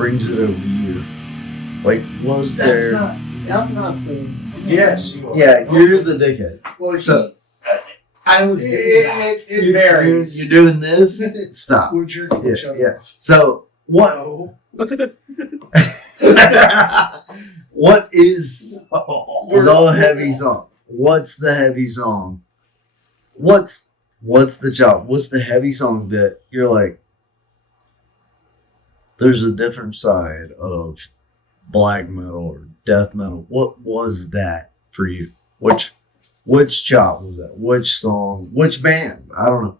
brings it over you? Like, was That's there? not. I'm not the. Yes, you are. Yeah, you're the dickhead. Well, So- I was. It varies. You're doing this. Stop. We're jerking each other Yeah. off. So what? No. What is the heavy song? What's the heavy song? What's the chop? What's the heavy song that you're like? There's a different side of black metal or death metal. What was that for you? Which chop was that? Which song? Which band? I don't know.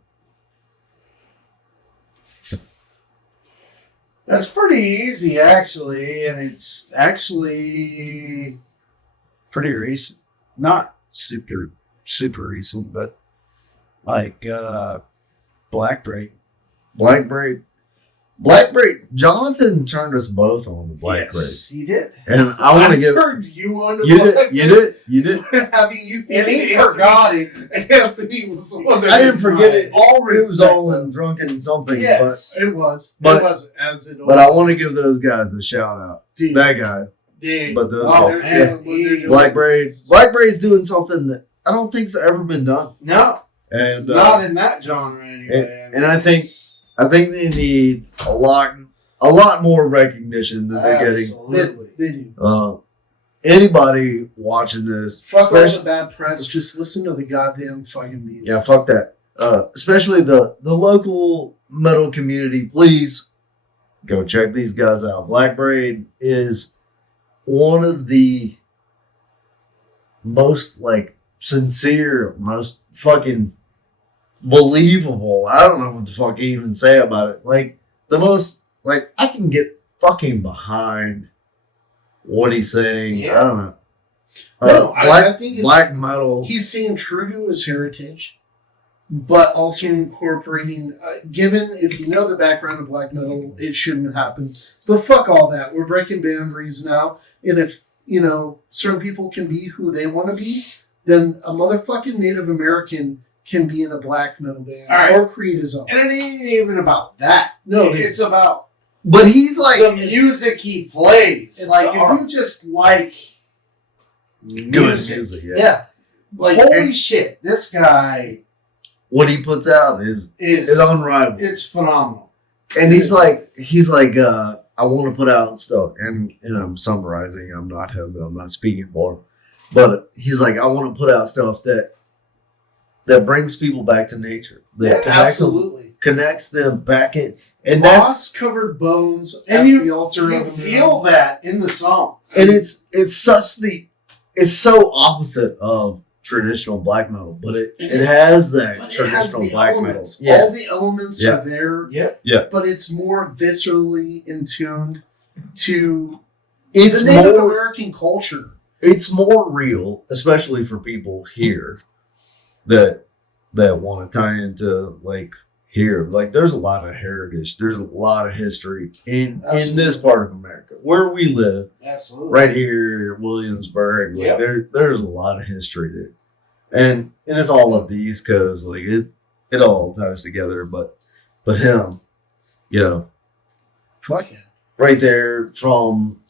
That's pretty easy, actually, and it's actually pretty recent. Not super recent, but like Black Braid. Black Braid. Jonathan turned us both on the Black Yes, he did. Braid, and I want to give. turned you on the You did. Having you And think he forgot it. Anthony was the one that I didn't forget it. All It was respect, all though. in drunken something. Yes. It was. But- it was as it But I always want to is. give those guys a shout out. Dude, That guy, dude. but those Oh, guys. they're man. doing what they're doing. Black Braid's doing something that I don't think's ever been done, No, and not in that genre anyway. and I think they need a lot more recognition than they're getting. Absolutely. They do. Anybody watching this, Fuck all especially- the bad press. Just listen to the goddamn fucking music. yeah, fuck that. Especially the local metal community, please go check these guys out. Black Braid is one of the most like sincere, most fucking believable. I don't know what the fuck you even say about it. Like the most like I can get fucking behind what he's saying. Yeah. I don't know. No, I think it's- black metal. He's staying true to his heritage, but also incorporating. Given if you know the background of black metal, it shouldn't happen. But fuck all that. We're breaking boundaries now, and if certain people can be who they want to be, then a motherfucking Native American can be in a black metal band All right. or create his own. And it ain't even about that. No, It's about But he's like the music he plays. It's Like, the if art. you just like good music, music. Yeah. yeah. Like Holy shit, this guy What he puts out is is unrivaled. it's phenomenal. And he's like, I want to put out stuff, and I'm summarizing. I'm not him, I'm not speaking for him, but he's like, I want to put out stuff that brings people back to nature, that absolutely. connects them back in, and that's Moss covered bones And at you- the altar You of a feel that in the song. and it's so opposite of traditional black metal, but it has that But it has traditional the black elements. metal. All the elements Yeah. are there, Yep. but it's more viscerally in tune to It's the Native more American culture. it's more real, especially for people here that want to tie into like here. Like there's a lot of heritage, there's a lot of history in this part of America where we live, Absolutely. right here, Williamsburg. Like Yep. there's a lot of history there, and it's all up the East Coast. Like it all ties together. But him, Fuck yeah. right there from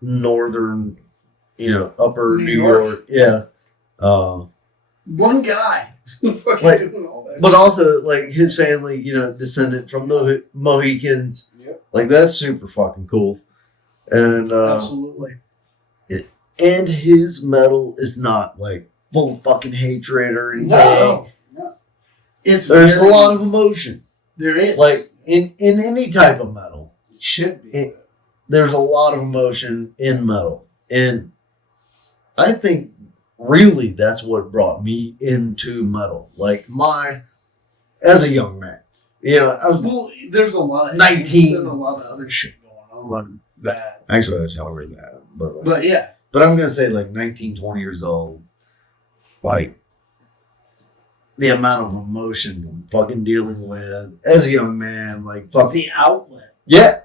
northern, upper New New York. York. Yeah. One guy fucking Like- doing all that. But shit. also, like, his family, descendant from the Mohicans. Yep. Like, that's super fucking cool. And Absolutely. and his metal is not, like, full of fucking hatred or anything. No. It's There's very- a lot of emotion. There is. Like, in any type of metal, It should be. there's a lot of emotion in metal. And I think really that's what brought me into metal. Like as a young man, I was Well, there's a lot. 19. And a lot of other shit going on. That. actually I was younger than that, But yeah. but I'm gonna say like 19, 20 years old. Like the amount of emotion I'm fucking dealing with as a young man, like fuck The outlet. yeah,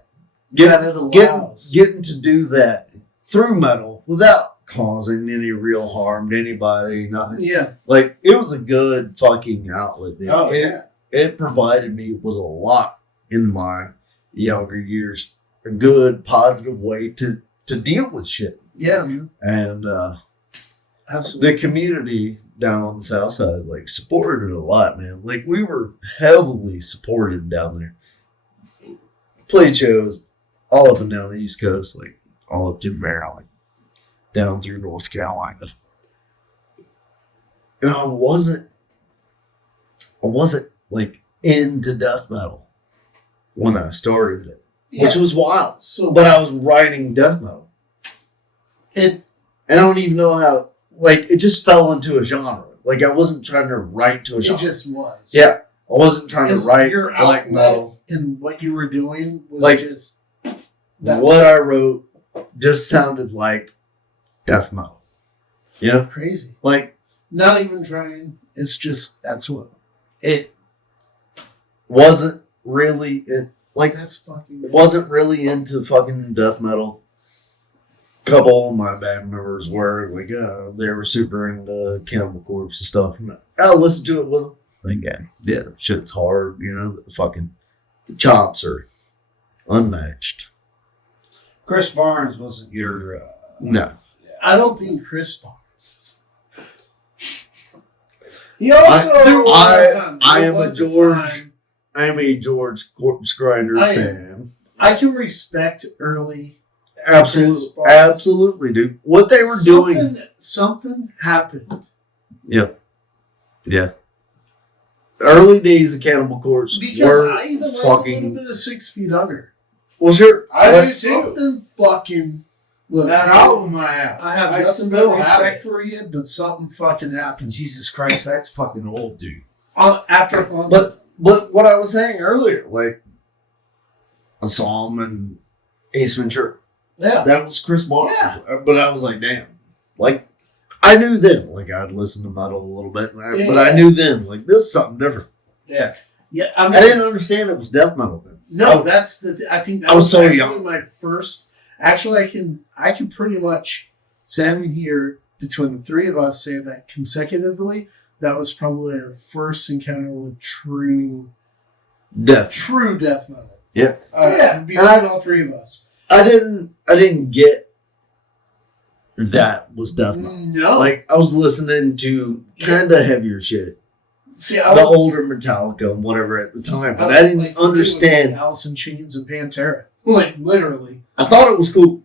That it allows. getting to do that through metal without causing any real harm to anybody, nothing. Yeah. Like it was a good fucking outlet. Dude. Oh, it, yeah. it provided me with a lot in my younger years a good, positive way to deal with shit. Yeah, man. And Absolutely. the community down on the south side like supported it a lot, man. Like we were heavily supported down there. Played shows all up and down the East Coast, like all up to Maryland, down through North Carolina. And I wasn't like into death metal when I started it, which was wild. So, But I was writing death metal. it I don't even know how, like, it just fell into a genre. Like, I wasn't trying to write to a genre. just was. Yeah. I wasn't trying to write your black outlet metal. and what you were doing was Like, just What I wrote just sounded like death metal. You know? crazy. Like, Not even trying. It's just that's what it wasn't really, that's fucking. wasn't really into fucking death metal. Couple of my band members were like, they were super into Cannibal Corpse and stuff. And I listened to it with them. Like, yeah, shit's hard. You know, the chops are unmatched. Chris Barnes wasn't your. No, I don't think Chris Barnes. He also. I am a George Corpse Grinder fan. I can respect early. Absolutely, Chris Barnes. absolutely, dude. What they were doing. Something happened. Yeah. Early days of Cannibal Corpse Because were I even like a fucking. little bit of 6 Feet Under. Well, sure. I do too. Something fucking. Look, That album I have. I have I nothing still but have respect it. for you, but something fucking happened. Jesus Christ, that's fucking old, dude. After But what I was saying earlier, like, I saw him in Ace Ventura. yeah, That was Chris Barnes. Yeah. But I was like, damn. Like, I knew then. Like, I'd listen to metal a little bit. But I knew then, like, this is something different. Yeah. yeah. I didn't understand it was death metal then. No, that's the. I think that I was was so actually young. my first. Actually, I can pretty much stand here between the three of us say that consecutively. That was probably our first encounter with true Death. death metal. Yeah. Between And all three of us. I didn't get that was death metal. No, Like, I was listening to kind of heavier shit. see, I The was, older Metallica and whatever at the time. But was I didn't like, for me, it was understand. like Alice in Chains and Pantera. Like literally. I thought it was cool.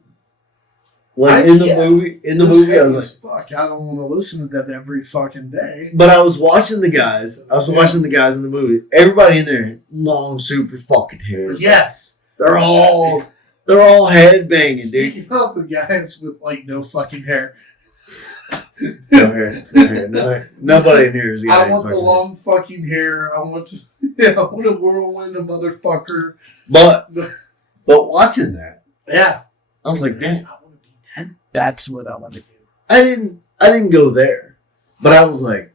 Like, in the movie, It was I heavy was as fuck. I don't want to listen to that every fucking day. But I was watching the guys. Watching the guys in the movie. Everybody in there, long, super fucking hair. Yes. They're all headbanging, dude. Speaking of the guys with like no fucking hair, No hair. Nobody in here is got I any want the fucking long fucking hair. I want to. Yeah, I want to whirlwind a motherfucker. hair. But watching that, Yeah, I was like, man, I want to be that. That's what I want to do. I didn't go there, but I was like,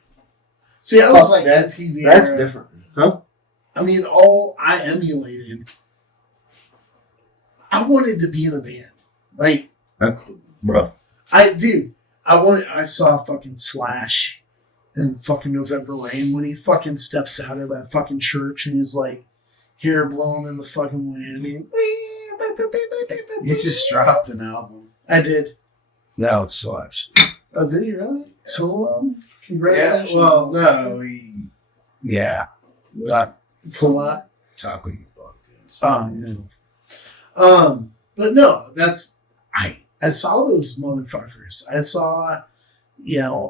See, I was fuck, like that's MTV era. different, huh? I mean, all I emulated. I wanted to be in a band, like Bro, I saw fucking Slash in fucking November Rain when he fucking steps out of that fucking church and he's like hair blowing in the fucking wind. He just dropped an album. I did. Now it's Slash. Oh, did he really? So, Yeah, congratulations. well, no, yeah. Not It's a lot. talking about this. But no, I saw those motherfuckers. I saw,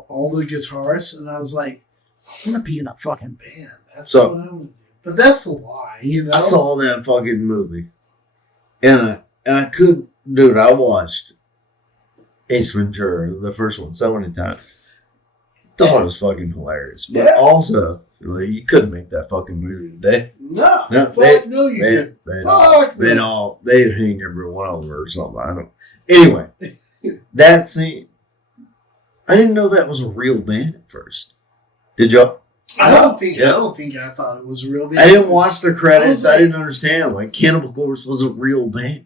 all the guitarists, and I was like, I want to be in a fucking band. That's So- what I want to do. But that's a lie, I saw that fucking movie, and I couldn't, dude. I watched Ace Ventura, the first one, so many times. Thought it was fucking hilarious, but Yeah. also, like, you couldn't make that fucking movie today. No. No, Fuck no, you didn't. they'd hang every one of them or something. I don't. Anyway, that scene, I didn't know that was a real band at first. Did y'all? I don't think I thought it was a real band. I didn't watch the credits. I was I like- didn't understand. Like, Cannibal Corpse was a real band.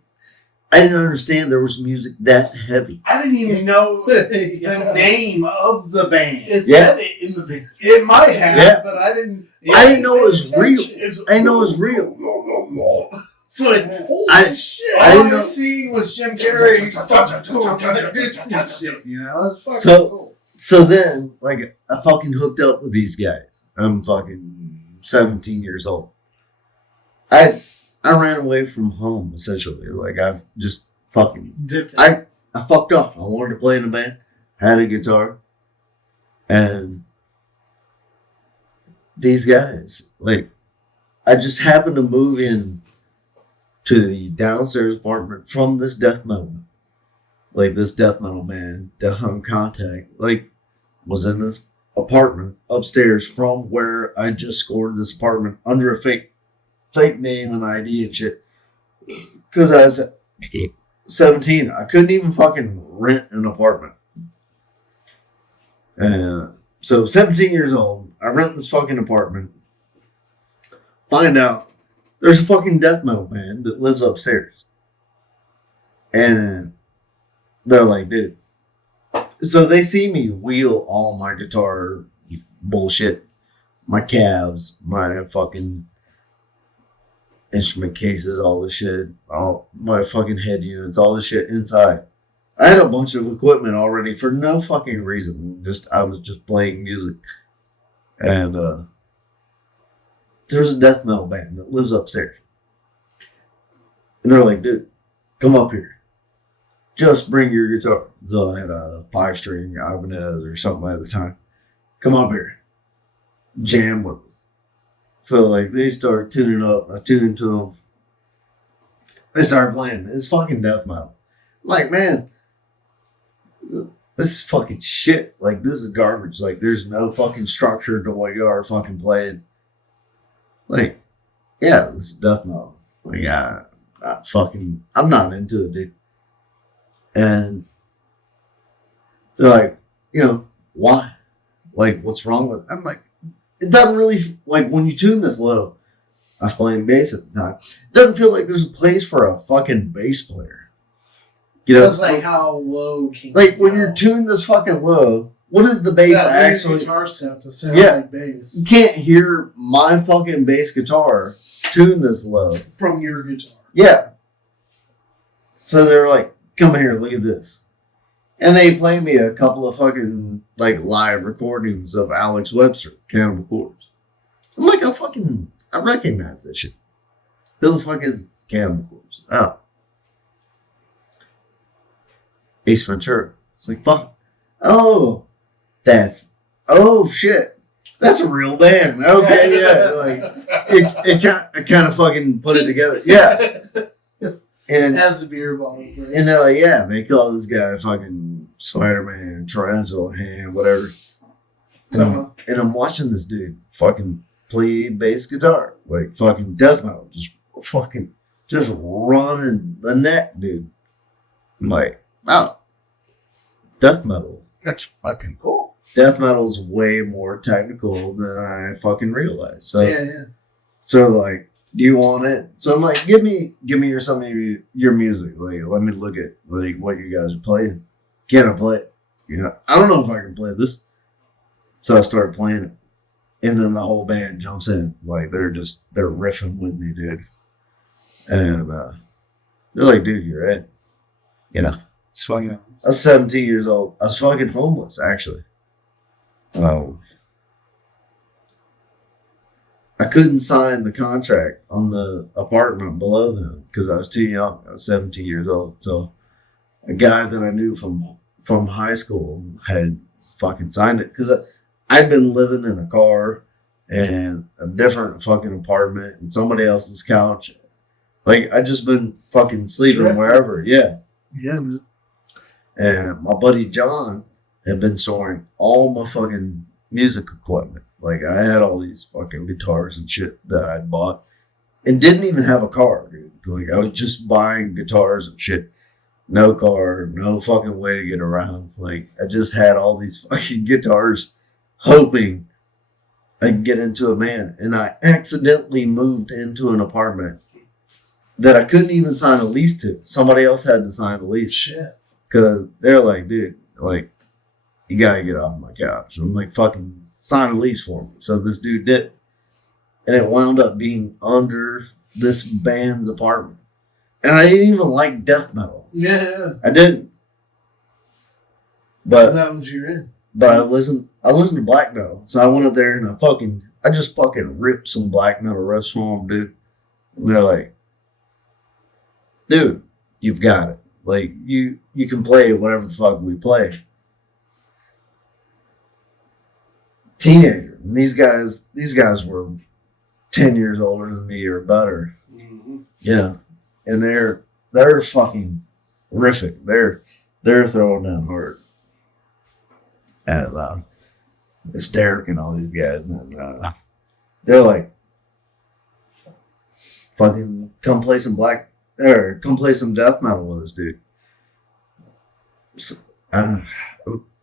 I didn't understand there was music that heavy. I didn't even know the Yeah. name of the band. It Yeah. said it in the band. It might have, Yeah. but I didn't. I didn't know it was real. It's- I didn't know it was real. It's like, holy shit. I All didn't I know- see was Jim Carrey. Shit, you know, it's fucking So- cool. So then, like, I fucking hooked up with these guys. I'm fucking 17 years old. I ran away from home, essentially. Like, I've just fucking... Dipped I fucked off. I wanted to play in a band. Had a guitar. And these guys, like, I just happened to move in to the downstairs apartment from this death metal. Like, this death metal band, Death on Contact, like, was in this apartment upstairs from where I just scored this apartment under a fake name and ID and shit. Because I was 17. I couldn't even fucking rent an apartment. So 17 years old, I rent this fucking apartment. Find out there's a fucking death metal band that lives upstairs. And they're like, dude. So they see me wheel all my guitar bullshit, my cabs, my fucking instrument cases, all this shit, all my fucking head units, all this shit inside. I had a bunch of equipment already for no fucking reason. I was just playing music. And there's a death metal band that lives upstairs. And they're like, dude, come up here. Just bring your guitar. So I had a 5-string Ibanez or something at the time. Come up here. Jam with us. So, like, they start tuning up. I tuned to them. They started playing. It's fucking death metal. I'm like, man, this is fucking shit. Like, this is garbage. Like, there's no fucking structure to what you are fucking playing. Like, yeah, this is death metal. Like, I'm not into it, dude. And they're like, you know, why? Like, what's wrong with it? I'm like, it doesn't really, like, when you tune this low, I was playing bass at the time, it doesn't feel like there's a place for a fucking bass player. You know, That's like how low can like you when go? you're tuned this fucking low, what is the bass that actually? guitar sound to sound Yeah. like bass You can't hear my fucking bass guitar tuned this low. from your guitar. Yeah. So they're like, come here, look at this. And they play me a couple of fucking, like, live recordings of Alex Webster, Cannibal Corpse. I'm like, I recognize this shit. Who the fuck is Cannibal Corpse? Oh. Ace Ventura. It's like, fuck. Oh. Oh, shit. That's a real band. Okay, yeah. Like, it kind of fucking put it together. Yeah. And As a beer bottle breaks. And they're like, yeah, they call this guy fucking Spider-Man, Triangle Hand, whatever. Uh-huh. And I'm watching this dude fucking play bass guitar, like fucking death metal, just running the net, dude. I'm like, wow, death metal. That's fucking cool. Death metal's way more technical than I fucking realized. So, yeah. So like, do you want it? So I'm like, give me some of your music. Like, let me look at like what you guys are playing. Can I play it? You know, I don't know if I can play this. So I started playing it. And then the whole band jumps in. Like they're riffing with me, dude. And they're like, dude, you're in. You know. It's fucking. I was 17 years old. I was fucking homeless, actually. I couldn't sign the contract on the apartment below them because I was too young. I was 17 years old. So a guy that I knew from high school had fucking signed it because I'd been living in a car and a different fucking apartment and somebody else's couch. Like, I just been fucking sleeping Drifting. wherever. Yeah. Yeah, man. And my buddy John had been storing all my fucking music equipment. Like, I had all these fucking guitars and shit that I'd bought and didn't even have a car, dude. Like, I was just buying guitars and shit. No car, no fucking way to get around. Like, I just had all these fucking guitars hoping I could get into a band. And I accidentally moved into an apartment that I couldn't even sign a lease to. Somebody else had to sign the lease. Shit. Because they're like, dude, like, you gotta get off my couch. I'm like, fucking sign a lease for me. So this dude did. And it wound up being under this band's apartment. And I didn't even like death metal. Yeah. I didn't. But That was your end. But I listened to black metal. So I went up there and I just fucking ripped some black metal riffs for them, dude. And they're like, dude, you've got it. Like, you can play whatever the fuck we play. Teenager. And these guys were 10 years older than me or better. Mm-hmm. Yeah. And they're fucking horrific. They're throwing down hard. And it's Derek and all these guys, and they're like, "Fucking come play some come play some death metal with us, dude." So,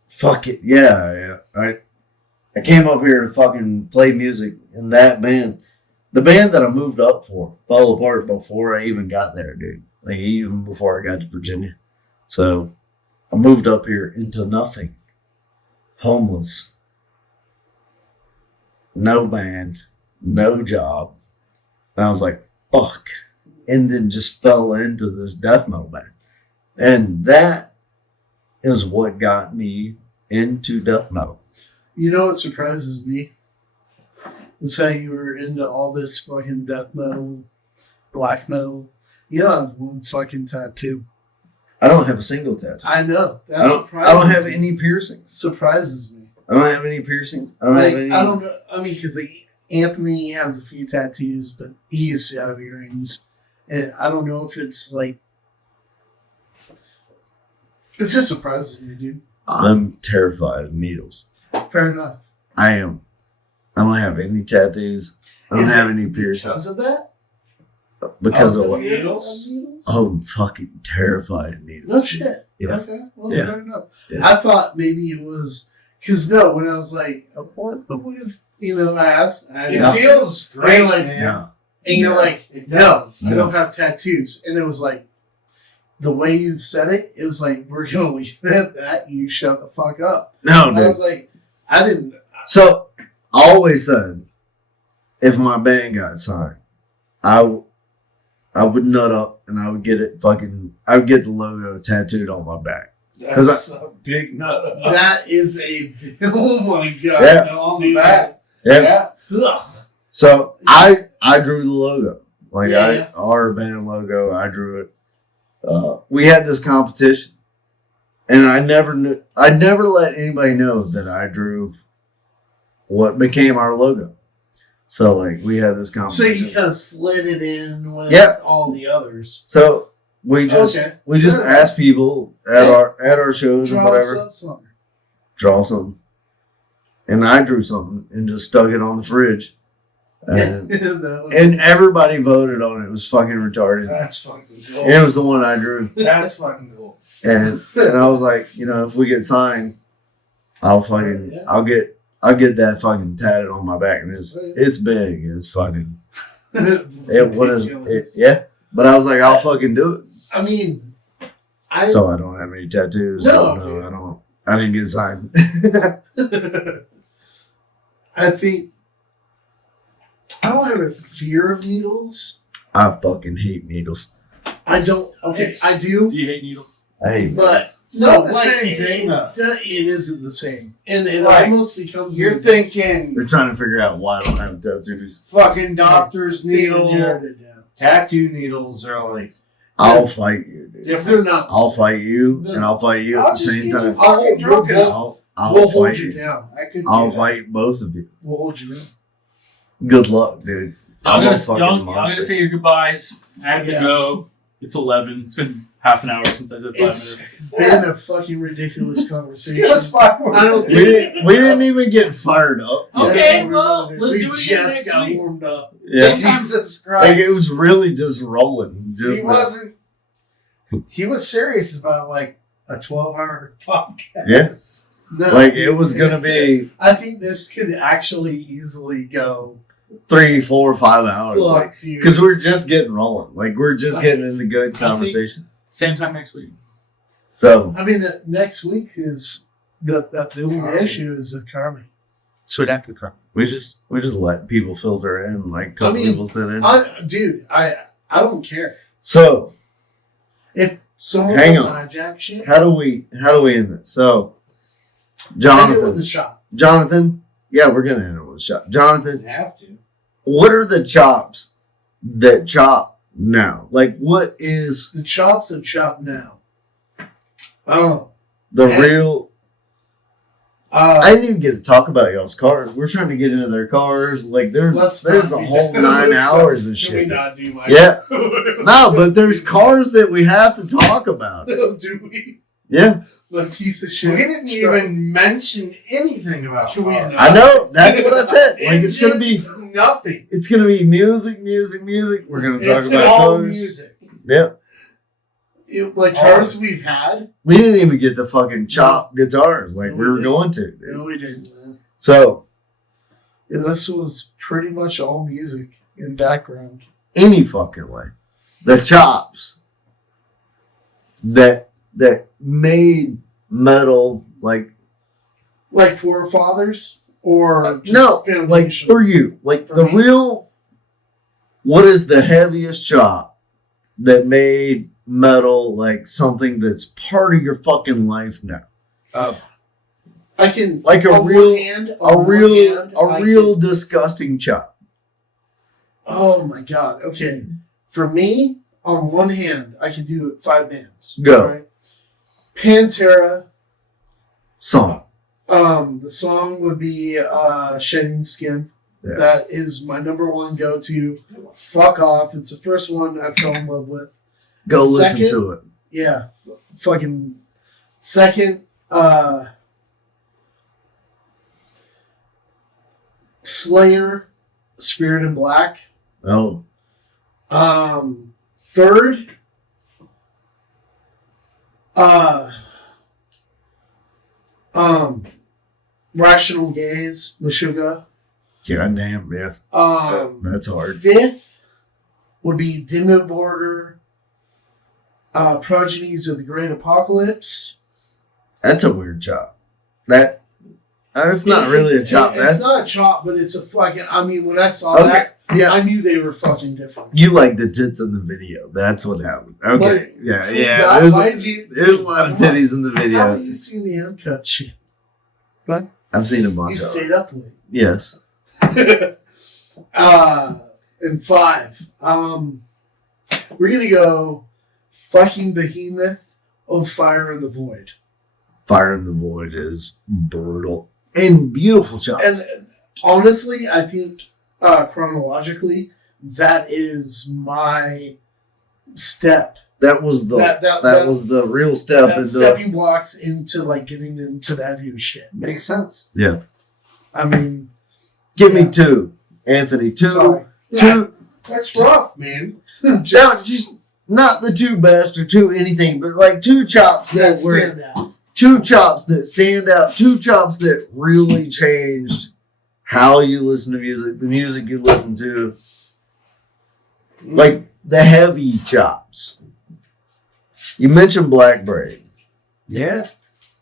fuck it, yeah. I came up here to fucking play music, and that band, the band that I moved up for, fell apart before I even got there, dude. Like even before I got to Virginia, so I moved up here into nothing. Homeless, no band, no job. And I was like, fuck. And then just fell into this death metal band. And that is what got me into death metal. You know what surprises me? Is how you were into all this fucking death metal, black metal. You don't have one fucking tattoo. I don't have a single tattoo. I know. I don't have any piercings. Surprises me. I don't have any piercings. I don't know. I mean, because Anthony has a few tattoos, but he used to have earrings. And I don't know if it's like. It just surprises me, dude. I'm terrified of needles. Fair enough. I am. I don't have any tattoos. I don't have any piercings. Because of that? Because of the what? needles? I'm fucking terrified of needles. No shit. Yeah. Okay. Well, Yeah. fair enough. Yeah. I thought maybe it was because when I was like, what if I asked? It feels great, like, man. Yeah. And you're like, It no, does. I don't have tattoos. And it was like, the way you said it, it was like, we're going to leave it at that. You shut the fuck up. No, And dude. I was like, I didn't. So I always said, if my band got signed, I would nut up and I would get the logo tattooed on my back. That's a big nut. That is oh my God. Yeah. No, on the back. Yeah. Ugh. So I drew the logo. Like Yeah. our band logo, I drew it. We had this competition, and I never let anybody know that I drew what became our logo. So like we had this So competition. you kind of slid it in with all the others. So we just asked people at our shows Draw or whatever, us up something. draw something, and I drew something and just stuck it on the fridge, and and everybody voted on it. It was fucking retarded. That's fucking cool. And it was the one I drew, That's fucking cool. and I was like, if we get signed, I'll get that fucking tatted on my back, and it's big. It's fucking yeah. But I was like, I'll fucking do it. I mean, So I don't have any tattoos. No. I didn't get signed. I think I don't have a fear of needles. I fucking hate needles. I don't. Okay, I do. Do you hate needles? I hate But It's not the like, same thing, though. It isn't the same, and it Like, almost becomes. You're thinking They're trying to figure out why I don't have tattoos. fucking doctor's needle, down. tattoo needles are like. I'll fight you, dude. If they're not, I'll fight you, and I'll fight you at I'll the just same get you time. fucking drunk enough. I'll we'll fight hold you you. down. I could. I'll do that. fight both of you. We'll hold you down. Good luck, dude. I'm a gonna fucking monster. say your goodbyes. I have to Yeah. go. It's 11. It's been half an hour since I did 5 It's minutes. been a fucking ridiculous conversation. Give us 5 more. I don't We didn't even get fired up. yet. Okay, Yeah, well, we let's do it again just next got week. warmed up. Yeah. Jesus Christ. Like it was really just rolling. Just He wasn't. He was serious about like a 12-hour podcast. Yeah. No, Like it was gonna be I think this could actually easily go. 3, 4, 5 hours. Like, Fuck, dude. because we're just getting rolling. Like we're just getting into good think- conversation. Same time next week. So I mean, the next week is the only Karma. issue is the karma. Straight after the car. We just let people filter in, like a couple people sit in. I don't care So if someone hang wants to on. hijack shit. How do we end this? So End it with Jonathan, the shop. yeah, we're gonna end it with a shot. Jonathan, You have to. what are the chops that chop now? Like, what is The chops that chop now. Oh, the Man. real? I didn't even get to talk about y'all's cars. We're trying to get into their cars. Like, there's Let's a not. whole 9 hours of Can we shit. not do my? Yeah. No, but there's cars that we have to talk about. Do we? Yeah, The piece of We shit. didn't even mention anything about Can we cars. not? I know. That's what I said. Like, it's gonna be nothing. music. We're gonna talk It's about all cars. music. Yeah. Like cars we've had. We didn't even get the fucking chop guitars like No, we we were didn't. going to. Dude. No, we didn't. Man. So Yeah, this was pretty much all music in background. any fucking way, the chops that made metal like Like Forefathers or just no, like Foundation? for you, like For the me? real. What is the heaviest chop that made metal like something that's part of your fucking life now? I can Like a on real- one hand, A on one real, hand, a I real disgusting chop. Oh my god. Okay. For me, on one hand, I can do 5 bands. Go. Right? Pantera. Song. The song would be Shedding Skin. Yeah. That is my number one go-to. Fuck off. It's the first one I fell in love with. Go listen Second- to it. Yeah. Fucking second, Slayer, Spirit in Black. Oh, Third, Rational Gaze, Meshuggah. goddamn, yeah. That's hard. Fifth would be Dimmu Borgir, Progenies of the Great Apocalypse. That's a weird chop. That's not really a chop. It's That's not a chop, but it's a fucking. I mean, when I saw okay. that, Yeah, I knew they were fucking different. you like the tits in the video. That's what happened. Okay, yeah. That- There's mind you- there's a lot of titties in the video. Haven't you seen the uncut shit? I've seen a bunch You of stayed them. up late. Yes. And 5. We're gonna go fucking Behemoth of Fire in the Void. Fire in the Void is brutal and beautiful chop. And honestly, I think chronologically, that is my step. That was the that was the real step that into stepping blocks into like getting into that new shit. Makes sense. yeah. I mean, Give me 2, Anthony. 2, sorry. 2. That's rough, man. Just not the 2 best or 2 anything, but like 2 chops that that were stand out. 2 chops that stand out. 2 chops that really changed how you listen to music, the music you listen to, like the heavy chops. You mentioned Black Braid, Yeah.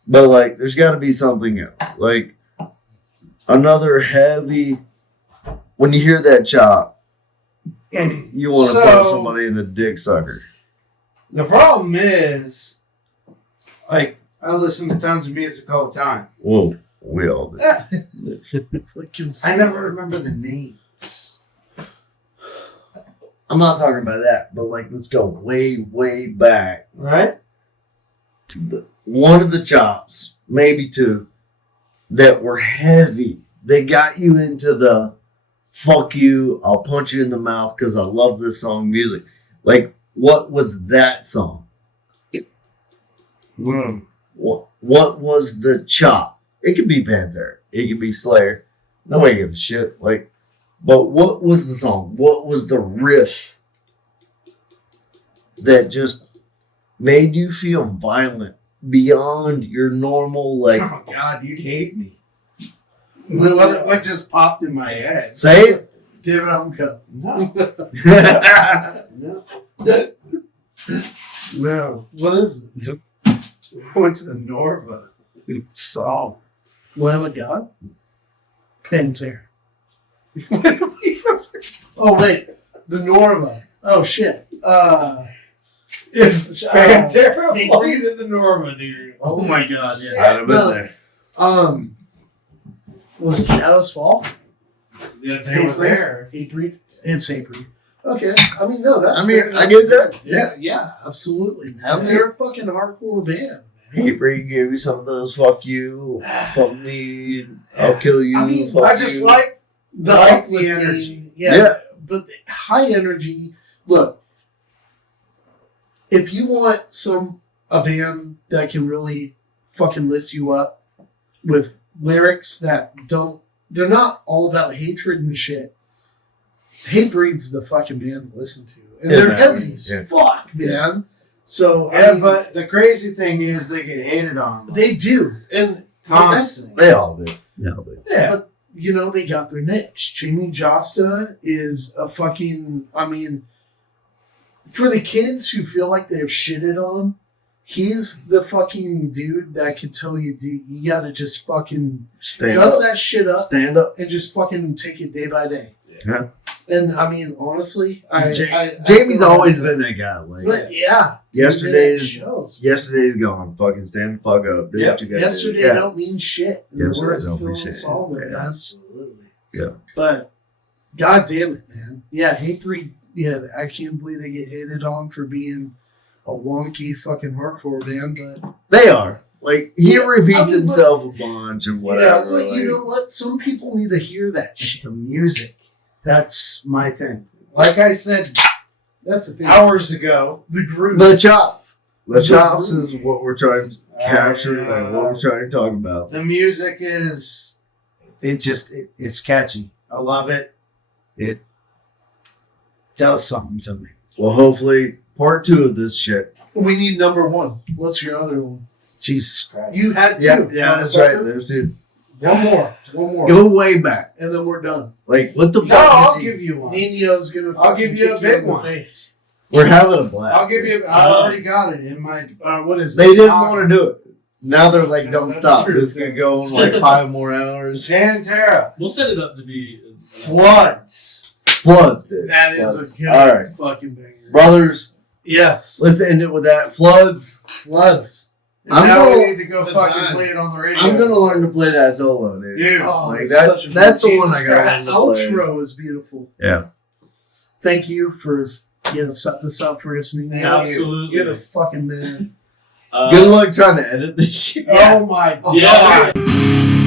but like there's got to be something else, like another heavy. When you hear that chop, you want to put somebody in the dick sucker. The problem is, like, I listen to tons of music all the time. Whoa, we all do. Yeah. Like, I never remember the names. I'm not talking about that, but like let's go way, way back. Right? One of the chops, maybe 2, that were heavy. They got you into the fuck you, I'll punch you in the mouth because I love this song music. Like, what was that song? What was the chop? It could be Panther. It could be Slayer. Nobody gives a shit. Like, but what was the song? What was the riff that just made you feel violent beyond your normal, like, Oh, God, you'd hate me. What just popped in my head? say it? David Uncut. No. No. No. What is it? I went to the Norva. Saw. Lamb of God? Pantera. Oh wait, the Norma. Oh shit. If Pantera Hey, played in the Norma, dude. Oh my god, yeah. I'd have been there. Was it Shadows Fall? Yeah, they were there. Hatebreed? It's Hatebreed. Okay. I mean, no, that's. I mean, fair I enough. get that. Yeah, absolutely, man. I mean- They're a fucking hardcore band. Hey, Bree gave you some of those. Fuck you. Fuck me. I'll kill you. I mean, fuck I just you. like The like the uplifting, energy. Yeah, but the high energy. Look, if you want a band that can really fucking lift you up with lyrics that they're not all about hatred and shit. Hatebreed's the fucking band to listen to, and they're heavy as fuck, man. So Yeah, I mean, but the crazy thing is they get hated on. they do, and Constantly. They all do. Yeah, Yeah. But you know, they got their niche. Jamie Josta is a fucking. I mean, for the kids who feel like they're shitted on, he's the fucking dude that could tell you, dude, you gotta just fucking Stand dust up. that shit up Stand up. and just fucking take it day by day. Yeah. And I mean, honestly, I Jamie's feel always like- been that guy. Like But yeah, Yesterday's- shows. yesterday's gone. Fucking stand the fuck up. Do Yep. what you gotta Yesterday do. Yeah. don't mean shit. In the Yesterday words don't of mean Phil shit. Solomon, Yeah. absolutely. Yeah. But god damn it, man. Yeah, Hatebreed. Yeah, I can't believe they get hated on for being a wonky fucking hardcore band. But They are. Like he Yeah, repeats I mean, himself a bunch and yeah, whatever. but like, you know what? Some people need to hear that It's shit. the music. That's my thing. Like I said That's the thing. hours ago, The groove. the chop. The The chops groove. is what we're trying to capture and what we're trying to talk about. the music is it's catchy. I love it. It does something to me. Well, hopefully, part 2 of this shit. We need number one. What's your other one? Jesus Christ. You had two. Yeah, that's right. There's 2. One more. One more. Go way back. And then we're done. Like, what the No, fuck? I'll is he- give you one. Nino's gonna. I'll give you a fucking big kick in the one. Face. We're having a blast. I'll give you. I already got it in my. What is They it? didn't want to do it. Now they're like, don't That's stop. true. It's going to go on like 5 more hours. Pantera. We'll set it up to be Floods. Floods, dude. That is Floods. a good All right. fucking banger. Brothers, Yes. let's end it with that. Floods. Floods. I'm now gonna- we need to go It's a fucking time. play it on the radio. I'm going to learn to play that solo, dude. Dude. Oh, Like it's that, such a that's the Jesus one I got That to play. outro is beautiful. Yeah. Thank you for setting this up for us. Nino. Absolutely. You're the fucking man. Good luck trying to edit this shit. Oh my god. Yeah.